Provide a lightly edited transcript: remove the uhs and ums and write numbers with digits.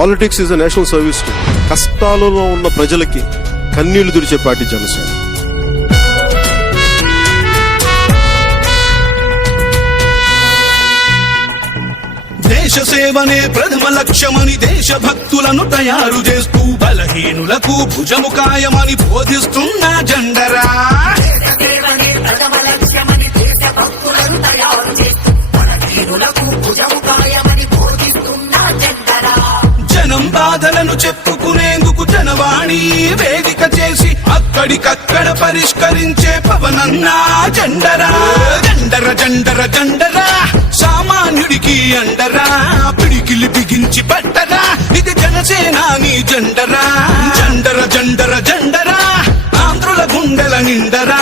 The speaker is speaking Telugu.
Politics is a national service. కష్టాలలో ఉన్న ప్రజలకి కన్నీళ్లు తుడిచే పార్టీ జనసేన. దేశ సేవనే ప్రథమ లక్ష్యమని దేశభక్తులను తయారు చేస్తూ బలహీనులకు భుజముకాయమని బోధిస్తున్న జెండరా. జనం బాధలను చెప్పుకునేందుకు జనవాణి వేదిక చేసి అక్కడికక్కడ పరిష్కరించే పవనన్నా జెండరా. జెండర జెండర జెండరా, సామాన్యుడికి అండరా, పిడికిలి బిగించి పట్టరా, ఇది జనసేనాని జెండరా. జెండర జెండర జెండరా, ఆంధ్రుల గుండెల నిండరా,